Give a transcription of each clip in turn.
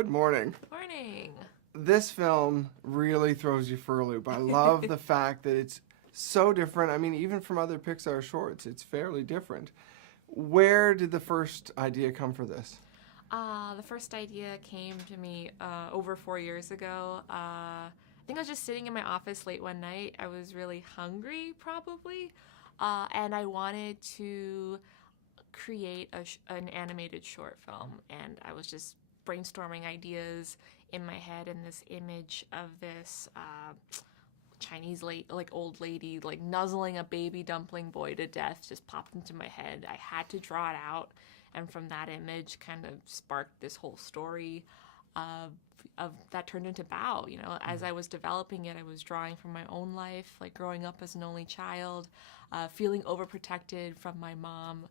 Good morning. Morning. This film really throws you for a loop. I love the fact that it's so different. I mean, even from other Pixar shorts, it's fairly different. Where did the first idea come for this? The first idea came to me over 4 years ago. I think I was just sitting in my office late one night. I was really hungry, probably, and I wanted to create an animated short film. And I was just brainstorming ideas in my head, and this image of this Chinese old lady nuzzling a baby dumpling boy to death just popped into my head. I had to draw it out, and from that image kind of sparked this whole story of that turned into Bao. You know, as I was developing it, I was drawing from my own life, like growing up as an only child, feeling overprotected from my mom,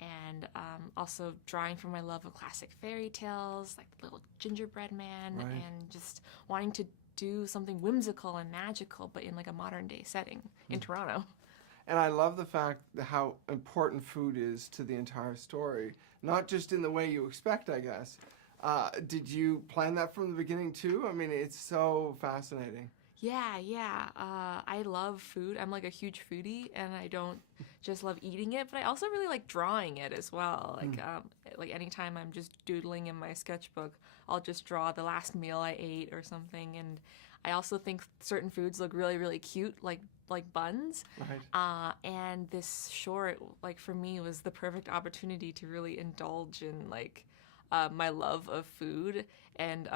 and also drawing from my love of classic fairy tales, like Little Gingerbread Man, Right. and just wanting to do something whimsical and magical, but in like a modern day setting in Toronto. And I love the fact that how important food is to the entire story, not just in the way you expect, I guess. Did you plan that from the beginning too? I mean, it's so fascinating. Yeah. I love food. I'm like a huge foodie, and I don't just love eating it, but I also really like drawing it as well. Like anytime I'm just doodling in my sketchbook, I'll just draw the last meal I ate or something. And I also think certain foods look really, really cute, like buns. Right. And this short, like for me, was the perfect opportunity to really indulge in my love of food and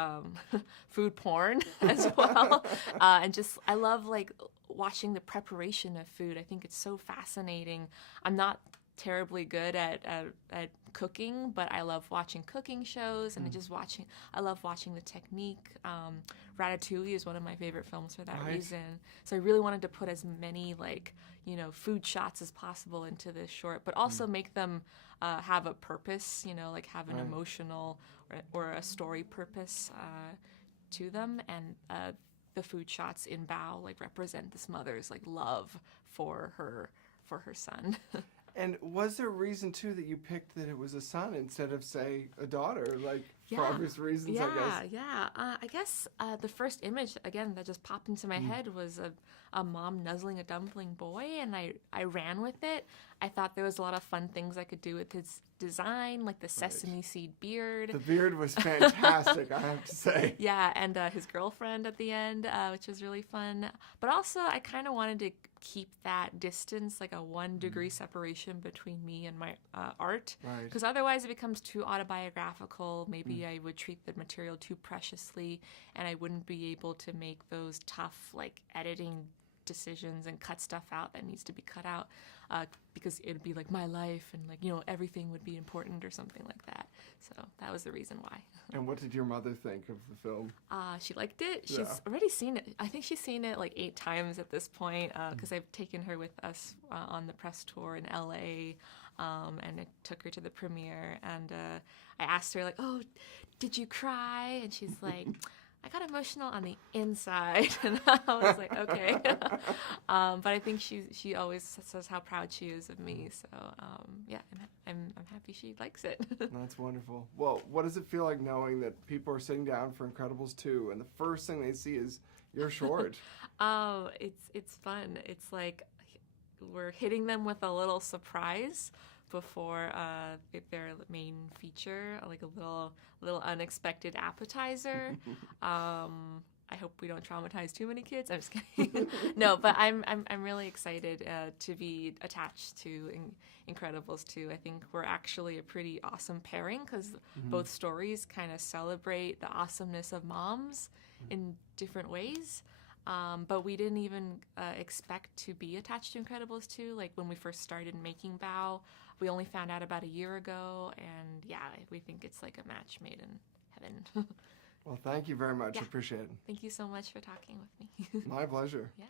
food porn as well. And just, I love like watching the preparation of food. I think it's so fascinating. I'm not terribly good at cooking, but I love watching cooking shows and I love watching the technique. Ratatouille is one of my favorite films for that Right. reason. So I really wanted to put as many food shots as possible into this short, but also make them have a purpose, like have an Right. emotional or a story purpose to them. And the food shots in Bao represent this mother's love for her son. And was there a reason too that you picked that it was a son instead of, say, a daughter? For Yeah. obvious reasons, I guess. Yeah. I guess the first image, again, that just popped into my head was a mom nuzzling a dumpling boy, and I ran with it. I thought there was a lot of fun things I could do with his design, like the sesame seed beard. The beard was fantastic, I have to say. Yeah, and his girlfriend at the end, which was really fun. But also, I kind of wanted to keep that distance, like a 1 degree separation between me and my art. Right. Because otherwise it becomes too autobiographical. Maybe I would treat the material too preciously, and I wouldn't be able to make those tough, editing decisions and cut stuff out that needs to be cut out, because it would be like my life, and everything would be important or something like that. So that was the reason why. And what did your mother think of the film? She liked it. She's Yeah. already seen it. I think she's seen it 8 times at this point, because I've taken her with us on the press tour in LA, and I took her to the premiere, and I asked her oh, did you cry? And she's like, I got emotional on the inside. And I was like, okay. But I think she always says how proud she is of me. So yeah, I'm happy she likes it. That's wonderful. Well, what does it feel like knowing that people are sitting down for Incredibles 2 and the first thing they see is your short? Oh, it's fun. It's like we're hitting them with a little surprise before their main feature, like a little unexpected appetizer. I hope we don't traumatize too many kids. I'm just kidding. No, but I'm really excited to be attached to Incredibles 2. I think we're actually a pretty awesome pairing because both stories kind of celebrate the awesomeness of moms in different ways. But we didn't even expect to be attached to Incredibles 2. Like when we first started making Bao, we only found out about a year ago, and yeah, we think it's like a match made in heaven. Well, thank you very much. Yeah. Appreciate it. Thank you so much for talking with me. My pleasure. Yeah.